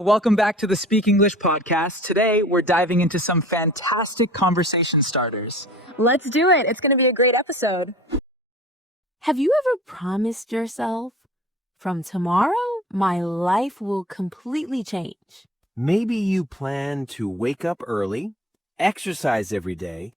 Welcome back to the Speak English podcast. Today, we're diving into some fantastic conversation starters. Let's do it. It's going to be a great episode. Have you ever promised yourself, from tomorrow, my life will completely change? Maybe you plan to wake up early, exercise every day,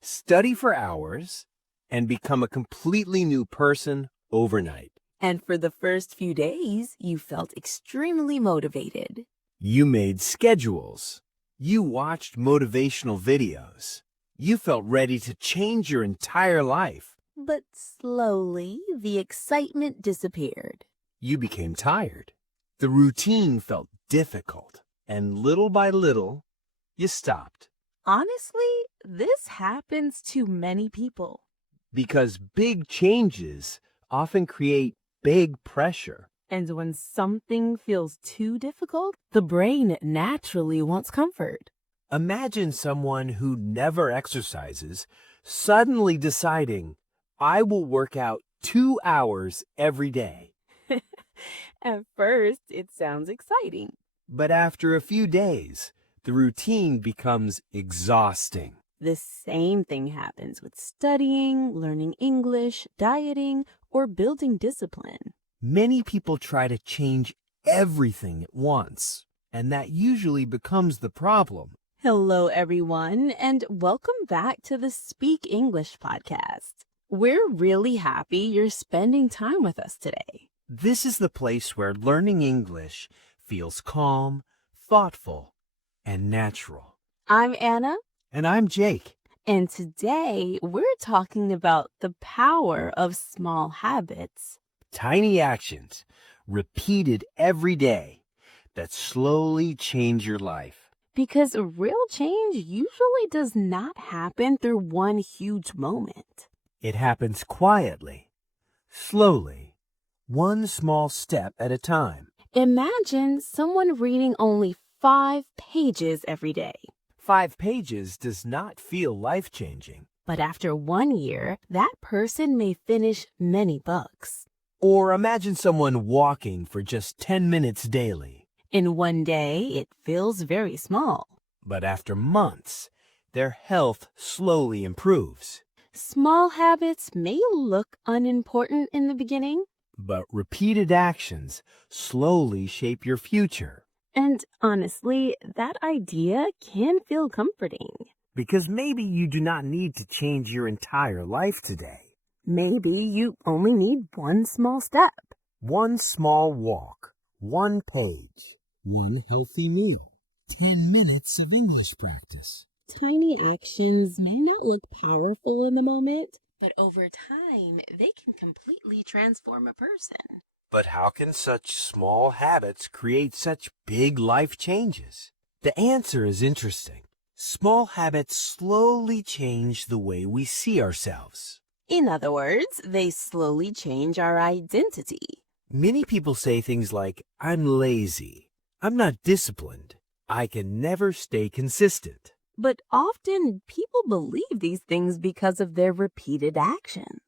study for hours, and become a completely new person overnight. And for the first few days, you felt extremely motivated. You made schedules. You watched motivational videos. You felt ready to change your entire life. But slowly, the excitement disappeared. You became tired. The routine felt difficult. And little by little, you stopped. Honestly, this happens to many people. Because big changes often create big pressure. And when something feels too difficult, the brain naturally wants comfort. Imagine someone who never exercises suddenly deciding, I will work out 2 hours every day. At first, it sounds exciting. But after a few days, the routine becomes exhausting. The same thing happens with studying, learning English, dieting, or building discipline. Many people try to change everything at once, and that usually becomes the problem. Hello, everyone, and welcome back to the Speak English podcast. We're really happy you're spending time with us today. This is the place where learning English feels calm, thoughtful, and natural. I'm Anna. And I'm Jake. And today we're talking about the power of small habits. Tiny actions, repeated every day, that slowly change your life. Because real change usually does not happen through one huge moment. It happens quietly, slowly, one small step at a time. Imagine someone reading only 5 pages every day. 5 pages does not feel life-changing. But after 1 year, that person may finish many books. Or imagine someone walking for just 10 minutes daily. In one day, it feels very small. But after months, their health slowly improves. Small habits may look unimportant in the beginning. But repeated actions slowly shape your future. And honestly, that idea can feel comforting. Because maybe you do not need to change your entire life today. Maybe you only need one small step. One small walk, 1 page, 1 healthy meal, 10 minutes of English practice. Tiny actions may not look powerful in the moment, but over time, they can completely transform a person. But how can such small habits create such big life changes? The answer is interesting. Small habits slowly change the way we see ourselves. In other words, they slowly change our identity. Many people say things like, I'm lazy, I'm not disciplined, I can never stay consistent. But often, people believe these things because of their repeated actions.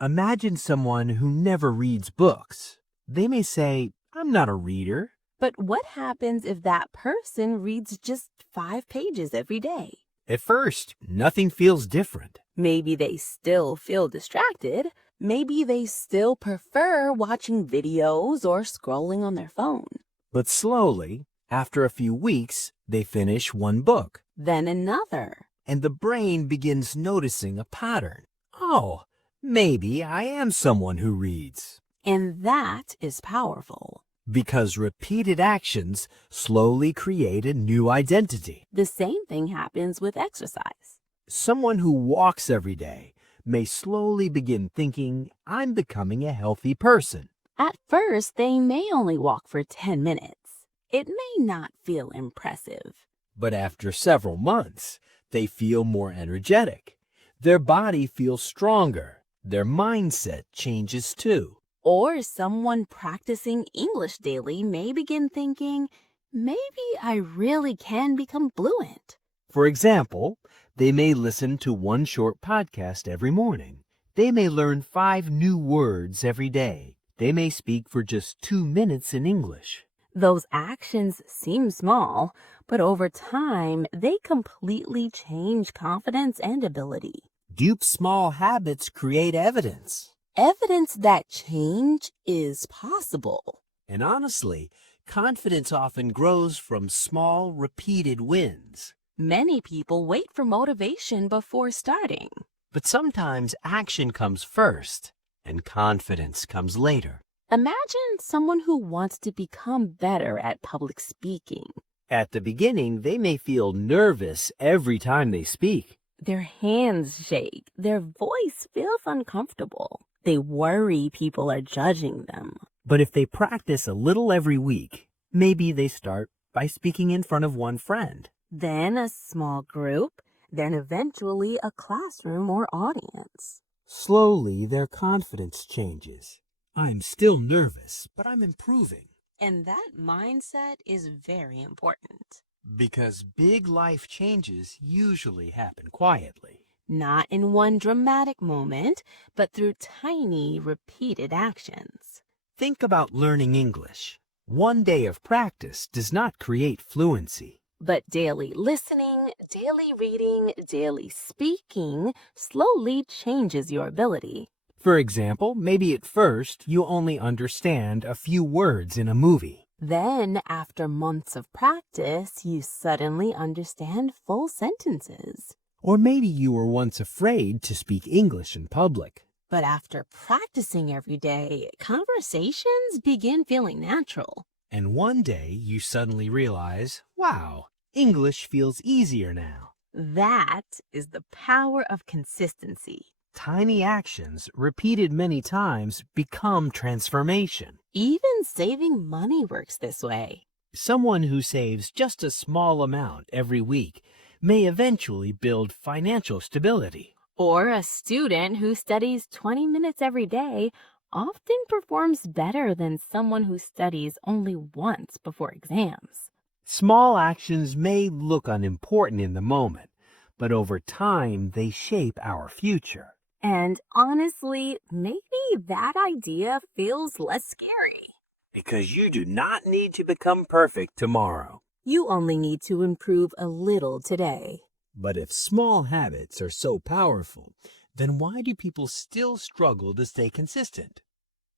Imagine someone who never reads books. They may say, I'm not a reader. But what happens if that person reads just 5 pages every day? At first, nothing feels different. Maybe they still feel distracted. Maybe they still prefer watching videos or scrolling on their phone. But slowly, after a few weeks, they finish 1 book. Then another. And the brain begins noticing a pattern. Oh, maybe I am someone who reads. And that is powerful. Because repeated actions slowly create a new identity. The same thing happens with exercise. Someone who walks every day may slowly begin thinking, I'm becoming a healthy person. At first, they may only walk for 10 minutes. It may not feel impressive. But after several months, they feel more energetic. Their body feels stronger. Their mindset changes too. Or someone practicing English daily may begin thinking, maybe I really can become fluent. For example, they may listen to 1 short podcast every morning. They may learn 5 new words every day. They may speak for just 2 minutes in English. Those actions seem small, but over time, they completely change confidence and ability. Do small habits create evidence? Evidence that change is possible. And honestly, confidence often grows from small, repeated wins. Many people wait for motivation before starting. But sometimes action comes first, and confidence comes later. Imagine someone who wants to become better at public speaking. At the beginning, they may feel nervous every time they speak. Their hands shake. Their voice feels uncomfortable. They worry people are judging them. But if they practice a little every week, maybe they start by speaking in front of one friend. Then a small group, then eventually a classroom or audience. Slowly, their confidence changes. I'm still nervous, but I'm improving. And that mindset is very important. Because big life changes usually happen quietly. Not in one dramatic moment, but through tiny, repeated actions. Think about learning English. One day of practice does not create fluency. But daily listening, daily reading, daily speaking slowly changes your ability. For example, maybe at first you only understand a few words in a movie. Then, after months of practice, you suddenly understand full sentences. Or maybe you were once afraid to speak English in public. But after practicing every day, conversations begin feeling natural. And one day you suddenly realize, wow, English feels easier now. That is the power of consistency. Tiny actions, repeated many times, become transformation. Even saving money works this way. Someone who saves just a small amount every week may eventually build financial stability. Or a student who studies 20 minutes every day often performs better than someone who studies only once before exams. Small actions may look unimportant in the moment, but over time they shape our future. And honestly, maybe that idea feels less scary. Because you do not need to become perfect tomorrow. You only need to improve a little today. But if small habits are so powerful, then why do people still struggle to stay consistent?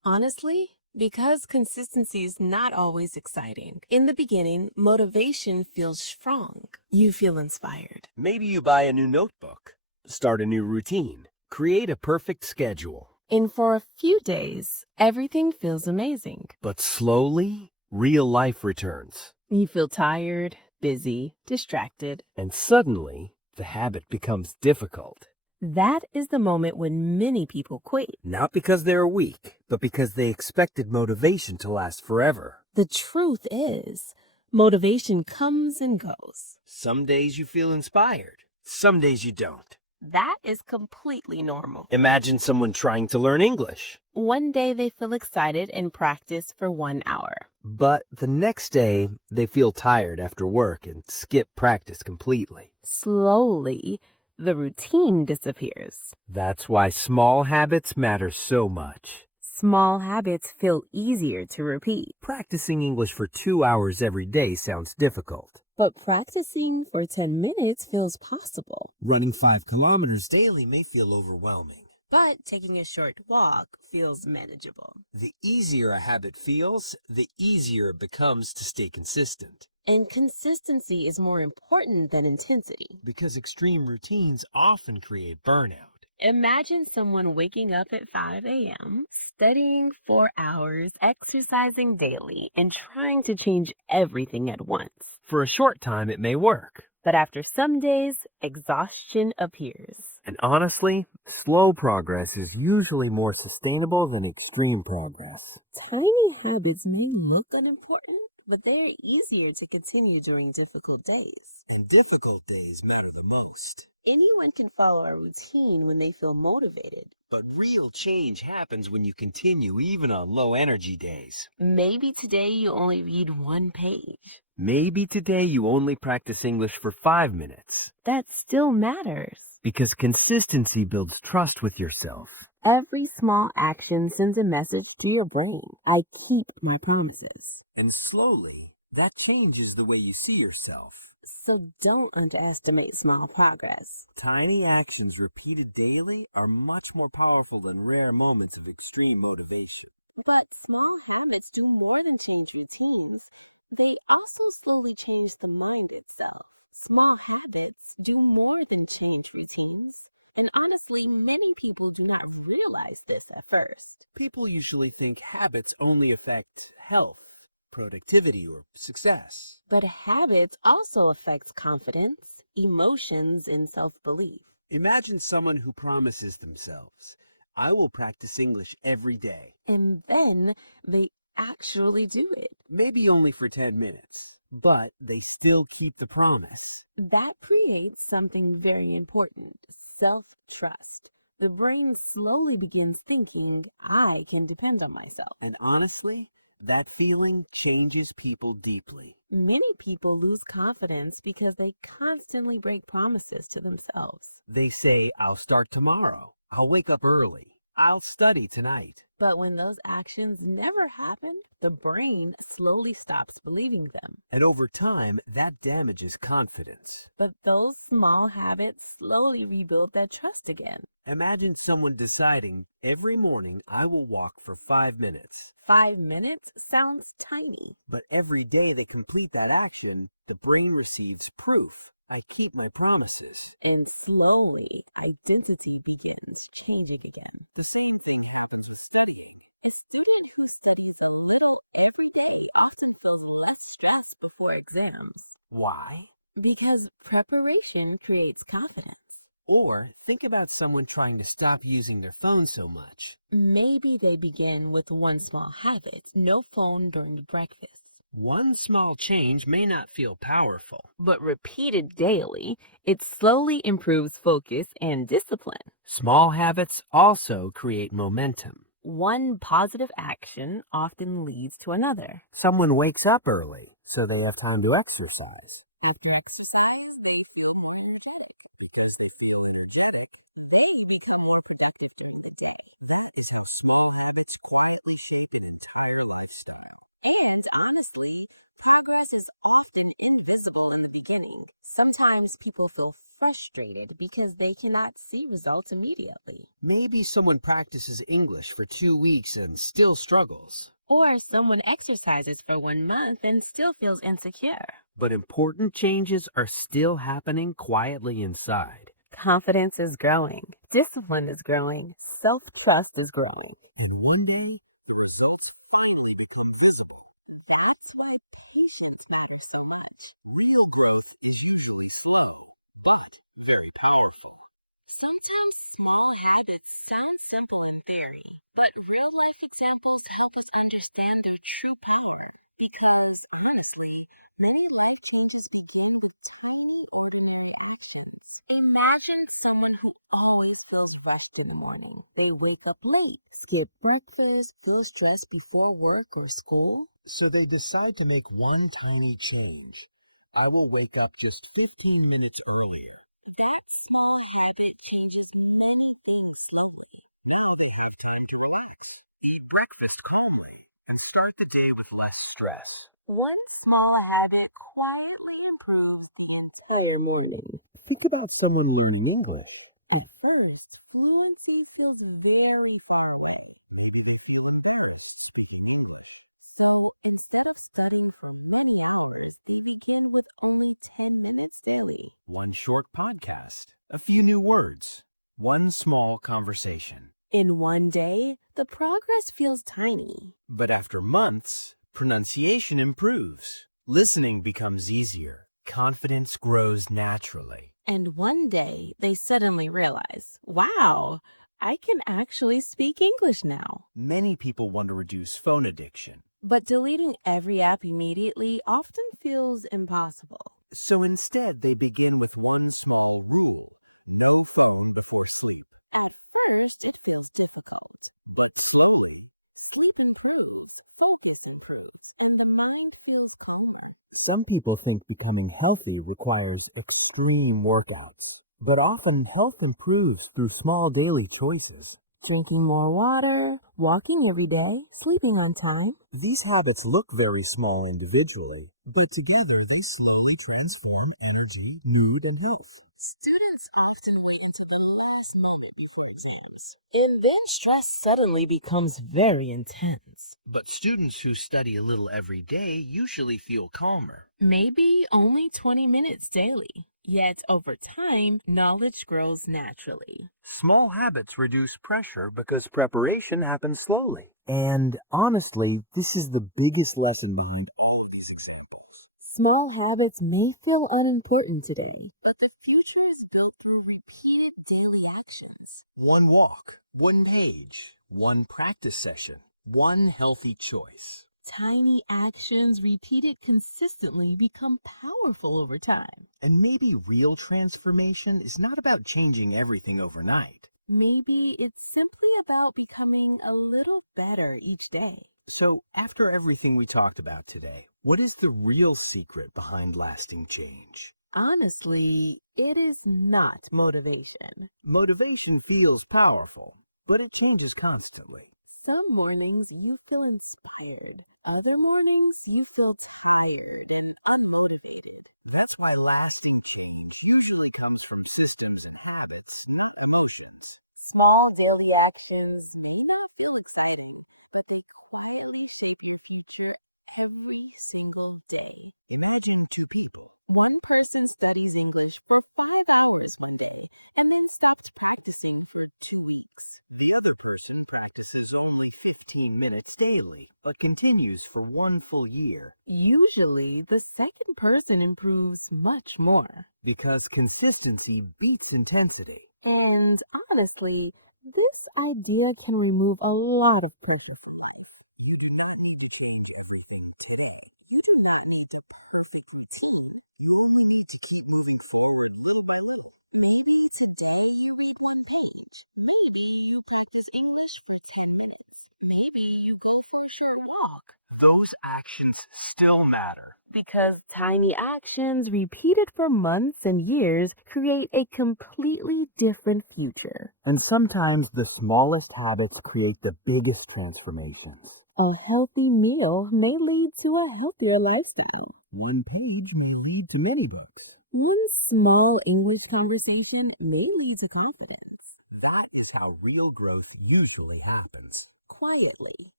Honestly, because consistency is not always exciting. In the beginning, motivation feels strong. You feel inspired. Maybe you buy a new notebook, start a new routine, create a perfect schedule. And for a few days, everything feels amazing. But slowly, real life returns. You feel tired, busy, distracted. And suddenly, the habit becomes difficult. That is the moment when many people quit. Not because they're weak, but because they expected motivation to last forever. The truth is, motivation comes and goes. Some days you feel inspired, some days you don't. That is completely normal. Imagine someone trying to learn English. One day they feel excited and practice for 1 hour. But the next day, they feel tired after work and skip practice completely. Slowly, the routine disappears. That's why small habits matter so much. Small habits feel easier to repeat. Practicing English for 2 hours every day sounds difficult. But practicing for 10 minutes feels possible. Running 5 kilometers daily may feel overwhelming. But taking a short walk feels manageable. The easier a habit feels, the easier it becomes to stay consistent. And consistency is more important than intensity. Because extreme routines often create burnout. Imagine someone waking up at 5 a.m., studying 4 hours, exercising daily, and trying to change everything at once. For a short time, it may work. But after some days, exhaustion appears. And honestly, slow progress is usually more sustainable than extreme progress. Tiny habits may look unimportant, but they are easier to continue during difficult days. And difficult days matter the most. Anyone can follow a routine when they feel motivated. But real change happens when you continue even on low energy days. Maybe today you only read 1 page. Maybe today you only practice English for 5 minutes. That still matters. Because consistency builds trust with yourself. Every small action sends a message to your brain. I keep my promises. And slowly, that changes the way you see yourself. So don't underestimate small progress. Tiny actions repeated daily are much more powerful than rare moments of extreme motivation. But small habits do more than change routines. They also slowly change the mind itself. Small habits do more than change routines. And honestly, many people do not realize this at first. People usually think habits only affect health, productivity, or success. But habits also affect confidence, emotions, and self-belief. Imagine someone who promises themselves, I will practice English every day. And then they actually do it. Maybe only for 10 minutes, but they still keep the promise. That creates something very important, self-trust. The brain slowly begins thinking, I can depend on myself. And honestly, that feeling changes people deeply. Many people lose confidence because they constantly break promises to themselves. They say, I'll start tomorrow. I'll wake up early. I'll study tonight. But when those actions never happen, the brain slowly stops believing them. And over time, that damages confidence. But those small habits slowly rebuild that trust again. Imagine someone deciding, every morning I will walk for 5 minutes. 5 minutes sounds tiny. But every day they complete that action, the brain receives proof. I keep my promises. And slowly, identity begins changing again. The same thing happens with studying. A student who studies a little every day often feels less stressed before exams. Why? Because preparation creates confidence. Or think about someone trying to stop using their phone so much. Maybe they begin with one small habit, no phone during breakfast. One small change may not feel powerful, But repeated daily, it slowly improves focus and discipline. small habits also create momentum. One positive action often leads to another. Someone wakes up early, so they have time to exercise. After exercise, they feel more energetic. Because they feel energetic, They become more productive during the day. that is how small habits quietly shape an entire lifestyle. And honestly, progress is often invisible in the beginning. Sometimes people feel frustrated because they cannot see results immediately. Maybe someone practices English for 2 weeks and still struggles. Or someone exercises for 1 month and still feels insecure. But important changes are still happening quietly inside. Confidence is growing. Discipline is growing. Self-trust is growing. And one day, the results finally become visible. That's why patience matters so much. Real growth is usually slow, but very powerful. Sometimes small habits sound simple in theory, but real-life examples help us understand their true power. Because, honestly, many life changes begin with tiny, ordinary actions. Imagine someone who always feels rushed in the morning. They wake up late, skip breakfast, feel stressed before work or school. So they decide to make one tiny change. I will wake up just 15 minutes earlier. That small habit changes many things slowly. Now they have time to relax, eat breakfast calmly, and start the day with less stress. One small habit quietly improves the entire morning. Think about someone learning English. At first, fluency feels very far away. Maybe they feel embarrassed speaking English. So instead of studying for many hours, they begin with only 10 minutes daily. One short podcast, a few new words, one small conversation. In one day, the progress feels tiny. But after months, pronunciation improves. Listening becomes easier. Confidence grows naturally. And one day, they suddenly realize, wow, I can actually speak English now. Many people want to reduce phone addiction. But deleting every app immediately often feels impossible. So instead, they begin with one small rule: no phone before sleep. At first, it feels difficult. But slowly, Sleep improves, focus improves, and the mind feels calmer. Some people think becoming healthy requires extreme workouts, but often health improves through small daily choices. Drinking more water, walking every day, sleeping on time. These habits look very small individually, but together they slowly transform energy, mood, and health. Students often wait until the last moment before exams, and then stress suddenly becomes very intense. But students who study a little every day usually feel calmer. Maybe only 20 minutes daily. Yet over time, knowledge grows naturally. Small habits reduce pressure because preparation happens slowly. And honestly, this is the biggest lesson behind all of these examples. Small habits may feel unimportant today, but the future is built through repeated daily actions. One walk, one page, one practice session, one healthy choice. Tiny actions repeated consistently become powerful over time. And maybe real transformation is not about changing everything overnight. Maybe it's simply about becoming a little better each day. So, after everything we talked about today, what is the real secret behind lasting change? Honestly, it is not motivation. Motivation feels powerful, but it changes constantly. Some mornings you feel inspired. Other mornings you feel tired and unmotivated. That's why lasting change usually comes from systems and habits, not emotions. Small daily actions may not feel exciting, but they quietly shape your future every single day. Imagine two people. One person studies English for 5 hours one day and then stopped practicing for 2 weeks. The other person practices only 15 minutes daily, but continues for one full year. Usually, the second person improves much more. Because consistency beats intensity. And honestly, this idea can remove a lot of pressure from life. You do not need to change everything today. You do not need a perfect routine. You only need to keep moving forward little by little. Maybe today you read 1 page. Maybe you practice English for 10 minutes. Maybe you go for a short walk. Those actions still matter. Because tiny actions repeated for months and years create a completely different future. And sometimes the smallest habits create the biggest transformations. A healthy meal may lead to a healthier lifestyle. One page may lead to many books. One small English conversation may lead to confidence. That is how real growth usually happens. Quietly,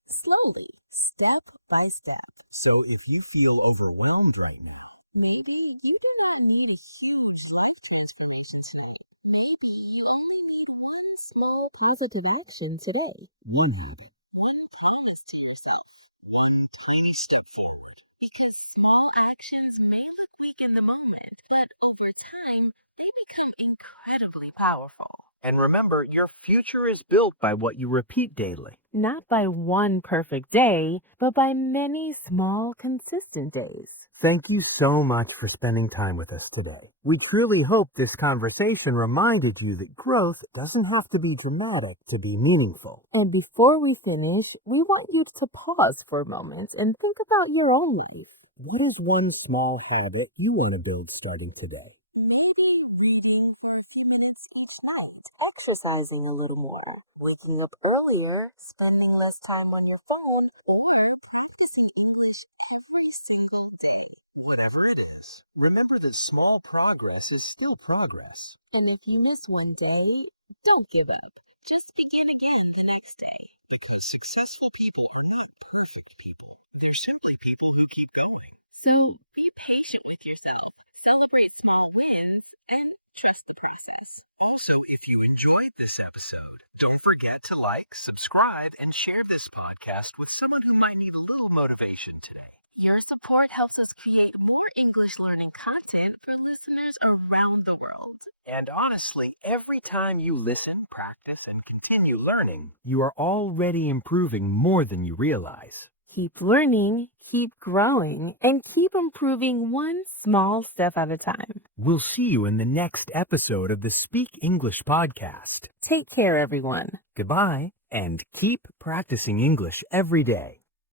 slowly, step by step. So if you feel overwhelmed right now, maybe you do not need a huge life transformation tonight. Maybe you only need one small positive action today. one habit, One promise to yourself. one tiny step forward. Because small actions may look weak in the moment, but over time, they become incredibly powerful. And remember, your future is built by what you repeat daily. Not by one perfect day, but by many small, consistent days. Thank you so much for spending time with us today. We truly hope this conversation reminded you that growth doesn't have to be dramatic to be meaningful. And before we finish, we want you to pause for a moment and think about your own life. What is one small habit you want to build starting today? Maybe reading for a few minutes each night, exercising a little more, waking up earlier, spending less time on your phone, or practicing English every single day. Whatever it is, remember that small progress is still progress. And if you miss one day, don't give up. Just begin again the next day. Because successful people are not perfect people. They're simply people who keep going. So be patient with yourself, celebrate small wins, and trust the process. Also, if you enjoyed this episode, don't forget to like, subscribe, and share this podcast with someone who might need a little motivation today. Your support helps us create more English learning content for listeners around the world. And honestly, every time you listen, practice, and continue learning, you are already improving more than you realize. Keep learning, keep growing, and keep improving one small step at a time. We'll see you in the next episode of the Speak English podcast. Take care, everyone. Goodbye, And keep practicing English every day.